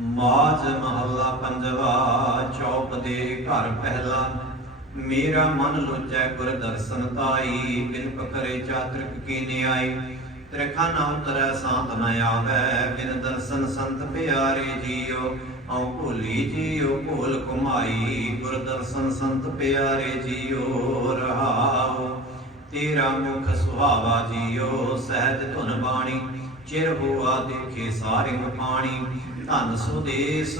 ਮਾਜ ਮਹੱਲਾ ਪੰਜਵਾ ਚੌਪ ਦੇ ਘਰ ਪਹਿਲਾ। ਮੇਰਾ ਮਨ ਲੋਚੈ ਗੁਰ ਦਰਸ਼ਨ ਤਾਈ, ਬਿਨ ਪਕਰੇ ਚਾਤ੍ਰਿਕ ਕੀ ਨਿਆਈ ਤ੍ਰਿਖਾ ਨਾ ਉਤਰੈ ਸਾਥ ਨ ਆਵੈ, ਬਿਨ ਦਰਸ਼ਨ ਸੰਤ ਪਿਆਰੇ ਜੀਓ। ਔ ਭੋਲੀ ਜੀਓ, ਭੋਲ ਕੁਮਾਈ ਗੁਰ ਦਰਸ਼ਨ ਸੰਤ ਪਿਆਰੇ ਜੀਓ ਰਹਾਉ ਤੇਰਾ ਮੁਖ ਸੁਹਾਵਾ ਜੀਓ, ਸਹਿਜ ਧੁਨ ਬਾਣੀ। ਚਿਰ ਹੋਆ ਦੇਖੇ ਸਾਰਿੰਗ ਪਾਣੀ। ਧਨ ਸੁਦੇਸ,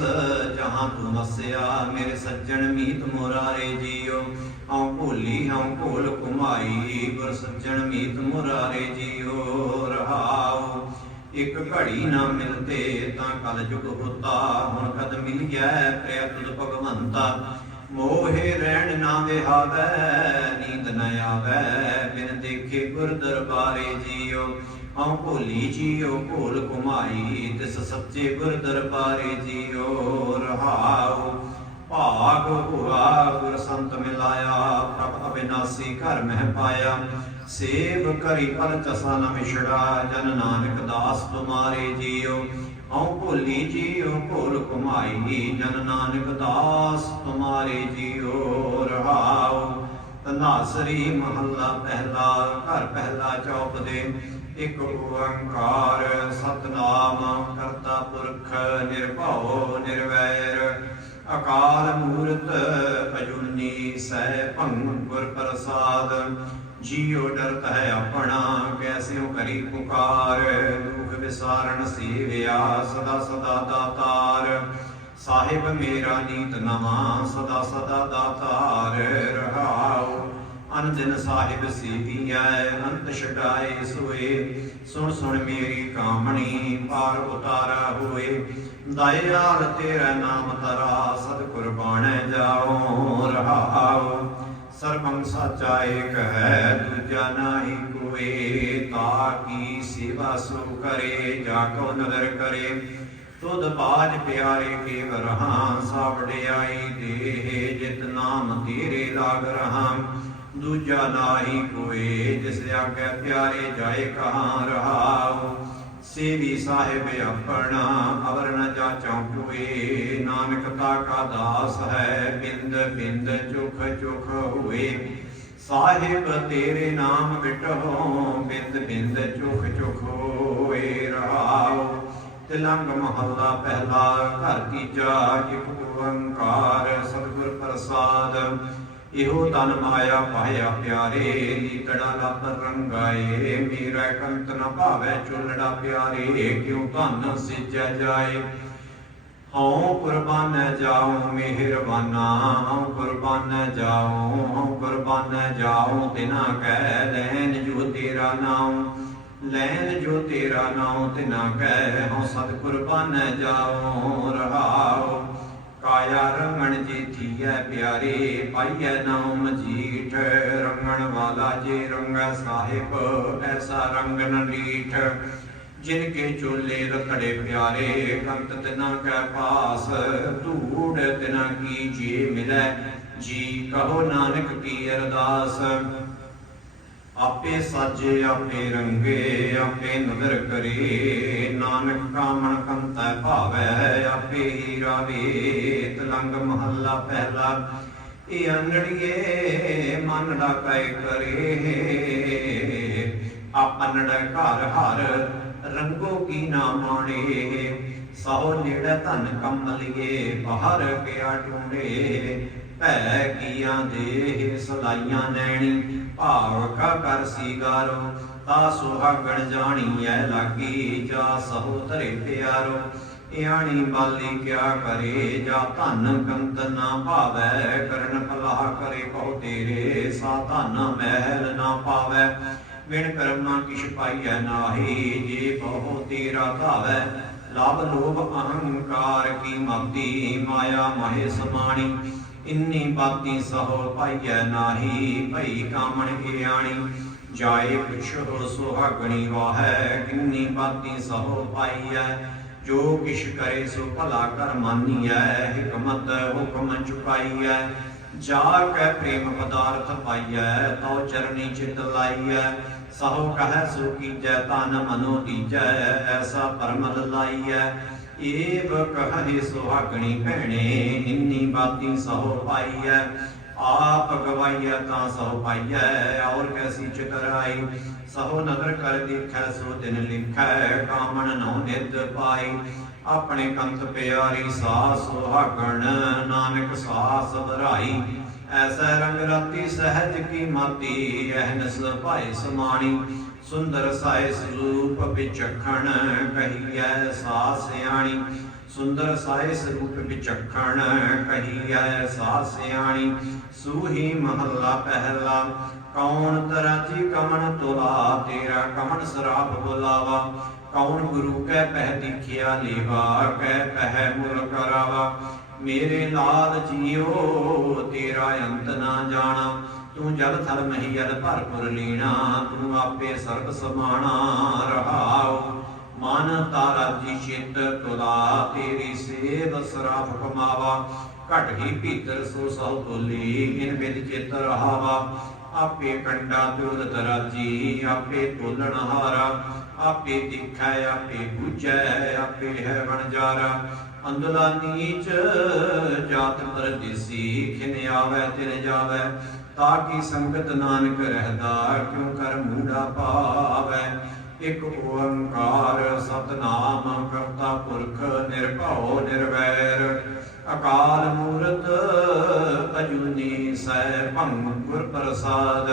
ਜਹਾਂ ਤੂੰ ਵਸਿਆ, ਮੇਰੇ ਸੱਜਣ ਮੀਤ ਮੁਰਾਰੇ ਜੀਓ। ਹਉ ਭੋਲੀ, ਹਉ ਭੋਲ ਕੁਮਾਈ ਗੁਰ ਸੱਜਣ ਮੀਤ ਮੁਰਾਰੇ ਜੀਓ। ਰਹਾਉ, ਇੱਕ ਘੜੀ ਨਾ ਮਿਲਤੇ ਤਾਂ ਕਲ ਜੁਗ ਹੁਤਾ। ਹੁਣ ਕਦ ਮਿਲਿਆ ਪ੍ਰਿਆ ਤੁਧ ਭਗਵੰਤਾ? ਮੋਹੇ ਰਹਿਣ ਨਾ ਵਿਹਾਵੈ, ਨੀਂਦ ਨ ਆਵੈ, ਬਿਨ ਦੇਖੇ ਗੁਰ ਦਰਬਾਰੇ ਜੀਓ। ਹਉ ਭੋਲੀ ਜੀਓ, ਭੋਲ ਕੁਮਾਈ ਤਿਸ ਸੱਚੇ ਗੁਰ ਦਰਬਾਰੇ ਜੀਓ, ਰਹਾਉ। ਭਾਗ ਹੋਆ ਗੁਰ ਸੰਤ ਮਿਲਾਇਆ, ਪ੍ਰਭ ਅਬਿਨਾਸੀ ਘਰ ਮਹਿ ਪਾਇਆ। ਸੇਵ ਕਰੀ ਪਰ ਚਸਾ ਨ ਵਿਛੜਾ, ਜਨ ਨਾਨਕ ਦਾਸ ਤੁਮਾਰੇ ਜੀਓ। ਹਉ ਭੋਲੀ ਜੀਓ, ਭੋਲ ਕੁਮਾਈ ਜਨ ਨਾਨਕ ਦਾਸ ਤੁਮਾਰੇ ਜੀਓ, ਰਹਾਉ। ਤਨਾਸਰੀ ਮਹੱਲਾ ਪਹਿਲਾ, ਘਰ ਪਹਿਲਾ ਚੌਪ ਦੇ ਇੱਕ ਓੰਕਾਰ ਸਤਨਾਮ ਕਰਤਾ ਪੁਰਖ ਨਿਰਭਉ ਨਿਰਵੈਰ। ਅਕਾਲ ਮੂਰਤ ਅਜੂਨੀ ਸਹਿ ਭੰਗ ਗੁਰ ਪ੍ਰਸਾਦ। ਜੀਉ ਡਰਤ ਹੈ ਆਪਣਾ, ਕੈਸਿਉ ਕਰੀ ਪੁਕਾਰ। ਦੁਖ ਵਿਸਾਰਣ ਸੇਵਿਆ ਸਦਾ ਸਦਾ ਦਾਤਾਰ। ਸਾਹਿਬ ਮੇਰਾ ਨੀਤ ਨਵਾਂ, ਸਦਾ ਸਦਾ ਦਾਤਾਰ ਰਹਾਉ। ਅਨੰਦਨ ਸਾਹਿਬ ਸੇਵੀਐ, ਅੰਤ ਛਡਾਏ ਸੋਏ। ਸੁਣ ਸੁਣ ਮੇਰੀ ਕਾਮਣੀ ਪਾਰ ਉਤਾਰਾ ਹੋਏ। ਦਇਆਲ ਤੇਰਾ ਨਾਮ ਤਰਾ ਸਤ ਕੁਰਬਾਨੈ ਜਾਉ, ਰਹਾਉ। ਸਰਬੰ ਸਾਚਾ ਏਕ ਹੈ, ਦੂਜਾ ਨਾਹੀ ਕੋਏ। ਤਾ ਕੀ ਸੇਵਾ ਸੋ ਕਰੇ, ਜਾ ਕੋ ਨਦਰ ਕਰੇ। ਤੁਧ ਬਾਜ ਪਿਆਰੇ ਕੇ ਵਰਹਾਂ ਸਾਵੜਿਆਈ ਦੇਹ, ਜਿਤ ਨਾਮ ਤੇਰੇ ਲਾਗ ਰਹਾ। ਦੂਜਾ ਨਾਹੀ ਕੋਏ, ਜਿਸ ਆਗੇ ਪਿਆਰੇ ਜਾਏ ਕਹਾਂ ਰਹਾਉ। ਸੇਵੀ ਸਾਹਿਬ ਆਪਣਾ, ਅਵਰ ਨ ਜਾਚਾਂ ਕੋਏ। ਨਾਨਕ ਤਾ ਕਾ ਦਾਸ ਹੈ, ਬਿੰਦ ਬਿੰਦ ਚੁਖ ਚੁਖ ਹੋਏ। ਸਾਹਿਬ ਤੇਰੇ ਨਾਮ ਮਿਟੋ ਬਿੰਦ ਬਿੰਦ ਚੁਖ ਚੁਖ ਹੋਏ ਰਹਾਉ। ਤਿਲੰਗ ਮਹੱਲਾ ਪਹਿਲਾ, ਘਰ ਤੀਜਾ ਇੱਕ ਓੰਕਾਰ, ਸਤਿਗੁਰ ਪ੍ਰਸਾਦ। ਇਹੋ ਤਨ ਮਾਇਆ ਪਾਇਆ ਪਿਆਰੇ ਲੀਤੜਾ ਲੱਭ ਰੰਗਾਏ ਮੇਰਾ ਕੰਤ ਨ ਭਾਵੈ ਚੁਲੜਾ ਪਿਆਰੇ, ਕਿਉ ਧਨ ਸਿਜੈ ਜਾਏ? ਹਉ ਕੁਰਬਾਨ ਜਾਉ ਮਿਹਰਬਾਨਾ, ਹਉ ਕੁਰਬਾਨ ਜਾਉ, ਹਉ ਕੁਰਬਾਨ ਜਾਉ ਤਿਨਾ ਕਹਿ ਲੈਨ ਜੋ ਤੇਰਾ ਨਾਮ ਲੈਨ ਜੋ ਤੇਰਾ ਨਾਮ ਤਿਨਾ ਕਹਿ, ਹਉ ਸਤ ਕੁਰਬਾਨ ਜਾਉ, ਰਹਾਉ। ਕਾਇਆ ਰੰਗਣ ਜੀਥੀਐ ਪਿਆਰੇ, ਪਾਈਐ ਨਾਮ ਜੀਠ ਰੰਗਣ ਵਾਲਾ ਜੇ ਰੰਗਾ ਸਾਹਿਬ, ਐਸਾ ਰੰਗ ਨ ਡੀਠ ਜਿਨ ਕੇ ਚੋਲੇ ਰਤੜੇ ਪਿਆਰੇ, ਕੰਤ ਤਿਨਾ ਕੈ ਪਾਸ। ਧੂੜ ਤਿਨਾ ਕੀ ਜੇ ਮਿਲੈ, ਜੀ ਕਹੋ ਨਾਨਕ ਕੀ ਅਰਦਾਸ। ਆਪੇ ਸਾਜੇ, ਆਪੇ ਰੰਗੇ, ਆਪੇ ਨਦਰ ਕਰੇ। ਨਾਨਕ ਕਾਮਣ ਕੰਤੈ ਭਾਵੈ, ਆਪੇ ਹੀ ਰਾਵੇ। ਤਲੰਗ ਮਹੱਲਾ ਪਹਿਲਾ, ਇਹ ਅਨੜੀਏ ਮਨ ਡਾਕੈ ਕਰੇ। ਆਪਨ ਘਰ ਹਰ ਰੰਗੋ ਕੀ ਨਾ ਮਾਣੇ। ਸਹੁ ਨੇੜੇ ਧਨ ਕਮਲੀਏ, ਬਾਹਰ ਗਿਆ ਟੁੰਡੇ ਭੈ ਕੀਆਂ ਦੇ ਸਲਾਈਆਂ ਨੈਣੀ, ਭਾਵ ਕਾ ਕਰ ਸੀਗਾਰੋ, ਤਾ ਸੁਹਾਗਣ ਜਾਣੀਐ ਲਾਗੀ ਜਾ ਸਹੁ ਧਰੇ ਪਿਆਰੋ। ਇਆਣੀ ਬਾਲੀ ਕਿਆ ਕਰੇ, ਜਾ ਧਨ ਕੰਤ ਨਾ ਭਾਵੈ, ਕਰਨ ਭਲਾ ਕਰੇ ਕਉ ਤੇਰੇ, ਸਾ ਧਨ ਮਹਿਲ ਨਾ ਪਾਵੈ। ਬਿਨ ਕਰਮਾ ਕਿਛ ਪਾਈਐ ਨਾਹੀ, ਜੇ ਬਹੁ ਤੇਰਾ ਧਾਵੈ। ਲਭ ਲੋਭ ਅਹੰਕਾਰ ਕੀ ਮਤੀ ਮਾਇਆ ਮਹੇ ਸਮਾਣੀ। ਇੰਨੀ ਬਾਤੀ ਸਹੋ ਪਾਈਐ ਨਾਹੀ, ਭਈ ਕਾਮਣ ਗਿਆਣੀ ਜਾਏ ਪੁਛੋ ਸੁਹਾਗਣੀ ਵਾਹੈ, ਕਿੰਨੀ ਬਾਤੀ ਸਹੋ ਪਾਈਐ ਜੋ ਕਿਛ ਕਰੇ ਸੋ ਭਲਾ ਕਰ ਮਾਨੀਐ ਹਕਮਤ ਹੁਕਮ ਚੁਕਾਈਐ ਜਾ ਕੈ ਪ੍ਰੇਮ ਪਦਾਰਥ ਪਾਈਐ ਤਉ ਚਰਨੀ ਚਿਤ ਲਾਈਐ ਸਹੋ ਕਹੈ ਸੋ ਕੀਜੈ, ਤਨ ਮਨੋ ਦੀਜੈ, ਐਸਾ ਪਰਮਲ ਲਾਈਐ ਏਵ ਕਹੇ ਸੁਹਾਗਣੀ ਭੈਣੇ, ਨਿੰਨੀ ਬਾਤੀ ਸਹੁ ਪਾਈਐ। ਆਪ ਗਵਾਈਐ ਤਾਂ ਸਹੁ ਪਾਈਐ, ਔਰ ਕੈਸੀ ਚਤਰਾਈ ਸਹੁ ਨਦਰ ਕਰ ਦੇਖੈ, ਸੋ ਦਿਨ ਲਿਖੈ, ਕਾਮਣ ਨਉ ਨਿਦ ਪਾਈ। ਆਪਣੇ ਕੰਤ ਪਿਆਰੀ ਸਾਸ ਸੁਹਾਗਣ, ਨਾਨਕ ਸਾਸ ਵਧਾਈ ਐਸਾ ਰੰਗ ਰਾਤੀ ਸਹਿਜ ਕੀ ਮਾਤੀ ਅਹਨਸ ਭਾਏ ਸਮਾਣੀ। ਸੁੰਦਰ ਸਾਇ ਸਰੂਪ ਵਿਚਖਣ ਕਹੀਐ ਸਾ ਸਿਆਣੀ। ਸੁੰਦਰ ਸਾਇ ਸਰੂਪ ਵਿਚਖਣ ਕਹੀਐ ਸਾ ਸਿਆਣੀ। ਸੂਹੀ ਮਹੱਲਾ ਪਹਿਲਾ, ਕੌਣ ਤਰਾਜੀ ਕਮਨ ਤੁਲਾ, ਤੇਰਾ ਕਮਨ ਸਰਾਪ ਬੁਲਾਵਾ। ਕੌਣ ਗੁਰੂ ਕੈ ਪਹਿ ਦਿਖਿਆ ਲੇਵਾ, ਕੈ ਪਹਿ ਮੁਰ ਕਰਾਵਾ। ਮੇਰੇ ਲਾਲ ਜੀਓ, ਤੇਰਾ ਅੰਤ ਨਾ ਜਾਣਾ। ਤੂੰ ਜਲ ਥਲ ਮਹੀ ਮਹੀਲ ਭਰਪੁਰ ਲੀਣਾ, ਤੂੰ ਆਪੇ ਸਰਬ ਸਮਾਣਾ ਰਹਾਉ। ਮਨ ਤਾਰਾ ਜੀ ਚਿਤ ਤੁਲਾ, ਤੇਰੀ ਸੇਵ ਸਰਾਫ ਕਮਾਵਾ। ਘਟ ਹੀ ਭੀਤਰ ਸੋ ਸਹੁ ਬੋਲੀ ਇਨ ਬਿਦ ਚਿਤ ਰਹਾਵਾ। ਆਪੇ ਕੰਡਾ ਦੁਰ ਰਾਜੀ ਆਪੇ ਤੋਲਣ ਹਾਰਾ। ਆਪੇ ਦਿਖੈ ਆਪੇ ਬੁਝੈ, ਆਪੇ ਹੈ ਵਣਜਾਰਾ ਅੰਦਲਾ ਨੀਚ, ਜਾਤ ਪਰਦੇਸੀ ਖਿਨ ਆਵੈ ਤਿਨ ਜਾਵੈ। ਤਾਕੀ ਸੰਗਤ ਨਾਨਕ ਰਹਿਦਾ ਕਿਉ ਕਰ ਮੂੜਾ ਪਾਵੈ ਇਕ ਓੰਕਾਰ ਸਤਨਾਮ ਕਰਤਾ ਪੁਰਖ ਨਿਰਭਉ ਨਿਰਵੈਰ ਅਕਾਲ ਮੂਰਤ ਅਜੂਨੀ ਸੈ ਭੰਗ ਗੁਰ ਪ੍ਰਸਾਦ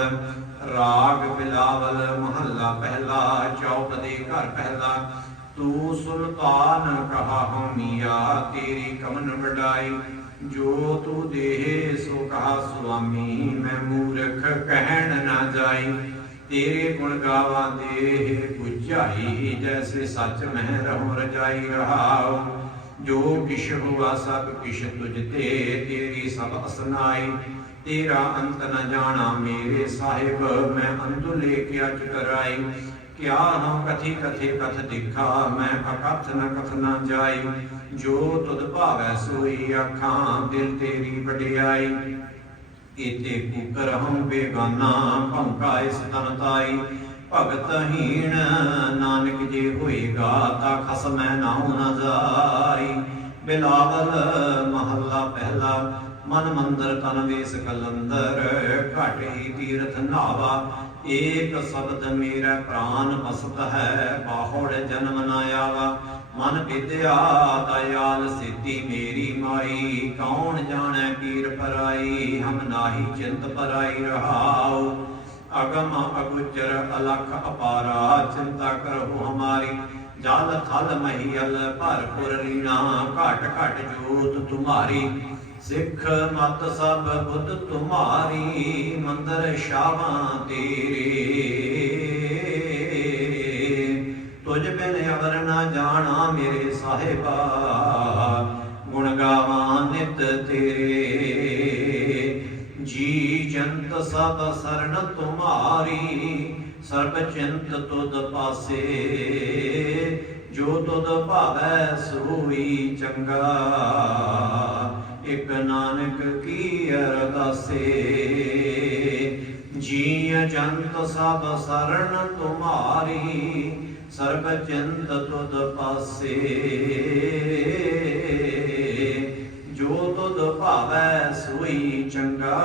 ਰਾਗ ਬਿਲਾਵਲ ਮਹੱਲਾ ਪਹਿਲਾ ਚੌਪ ਦੇ ਘਰ ਪਹਿਲਾ ਤੂੰ ਸੁਲਤਾਨ ਕਹਾ ਹਮੀਆ ਤੇਰੀ ਕਮਨ ਵਡਾਈ ਜੋ ਤੂੰ ਦੇਹ ਸੋ ਕਹਾ ਸੁਆਮੀ, ਮੈਂ ਮੂਰਖ ਕਹਿਣ ਨਾ ਜਾਈ। ਤੇਰੇ ਗੁਣ ਗਾਵਾਂ ਦੇਹ 부ਝਾਈ ਜੈਸੇ ਸੱਚ ਮਹਿ ਰਹੋ ਰਜਾਈ ਰਹਾਉ। ਜੋ ਕਿਛ ਹੁਆ ਸਭ ਕਿਛ ਤੁਝ ਤੇ, ਤੇਰੀ ਸਭ ਅਸਨਾਈ। ਤੇਰਾ ਅੰਤ ਨ ਜਾਣਾ ਮੇਰੇ ਸਾਹਿਬ, ਮੈਂ ਅੰਤੁ ਲੈ ਕੇ ਅਜ ਕਰਾਈ। ਕਿਆ ਹਮ ਕਥੀ ਕਥੇ ਕਥ ਦਿਖਾ, ਮੈਂ ਅਕਥ ਨ ਕਥ ਨ ਜਾਈ। ਜੋ ਤੁਧ ਭਾਵੈ ਸੋਈ ਅੱਖਾਂ, ਦਿਲ ਤੇਰੀ ਵਡਿਆਈ। ਇਤੇ ਕੁਕਰ ਹਮ ਬੇਗਾਨਾ ਭੰਕਾ ਇਸ ਤਨ ਤਾਈ। ਭਗਤ ਹੀਣ ਨਾਨਕ ਜੇ ਹੋਏਗਾ, ਤਾ ਖਸਮੈ ਨਾਉ ਨ ਜਾਈ। ਬਿਲਾਵਲ ਮਹੱਲਾ ਪਹਿਲਾ, ਮਨ ਮੰਦਰ ਤਨ ਵੇਸ ਕਲੰਦਰ। ਘਟ ਹੀ ਤੀਰਥ ਨਾਵਾ ਏਕ ਸ਼ਬਦ ਮੇਰਾ ਪ੍ਰਾਨ ਬਸਤ ਹੈ ਬਾਹੜ ਜਨਮ ਨਾ ਆਵਾ। ਮਨ ਵਿਦਿਆ, ਦਇਆਲ ਸਿੱਧੀ ਮੇਰੀ ਮਾਈ। ਕੌਣ ਜਾਣੈ ਪੀਰ ਪਰਾਈ ਹਮ ਨਾਹੀ ਚਿੰਤ ਪਰਾਈ ਰਹਾਉ। ਅਗਮ ਅਗੁਚਰ ਅਲਖ ਅਪਾਰਾ, ਚਿੰਤਾ ਕਰਹੁ ਹਮਾਰੀ। ਜਲ ਥਲ ਮਹੀਲ ਭਰਪੁਰ ਲੀਣਾ ਘਟ ਘਟ ਜੋਤ ਤੁਮਾਰੀ। ਸਿੱਖ ਮਤ ਸਭ ਬੁੱਧ ਤੁਮਾਰੀ, ਮੰਦਰ ਸ਼ਾਵਾਂ ਤੇਰੇ। ਤੁਝ ਬਿਨ ਅਵਰ ਨਾ ਜਾਣਾ ਮੇਰੇ ਸਾਹਿਬਾ, ਗੁਣ ਗਾਵਾਂ ਨਿਤ ਤੇਰੇ। ਜੀ ਜੰਤ ਸਭ ਸਰਨ ਤੁਮਾਰੀ, ਸਰਬ ਚਿੰਤ ਤੁਧ ਪਾਸੇ। ਜੋ ਤੁਧ ਭਾਵੈ ਸੋਈ ਚੰਗਾ। ਇਕ ਨਾਨਕ ਕੀ ਅਰਦਾਸੇ? ਜੀ ਜੰਤ ਸਭ ਸਰਨ ਤੁਮਾਰੀ, ਸਰਬ ਚਿੰਤ ਤੁਧ ਪਾਸੇ। ਜੋ ਤੁਧ ਭਾਵੈ ਸੋਈ ਚੰਗਾ,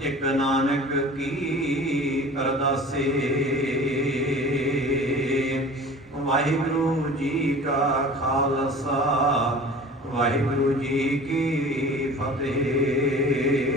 ਇਕ ਨਾਨਕ ਕੀ ਅਰਦਾਸੇ? ਵਾਹਿਗੁਰੂ ਜੀ ਕਾ ਖਾਲਸਾ ਵਾਹਿਗੁਰੂ ਜੀ ਕੀ ਫਤਿਹ।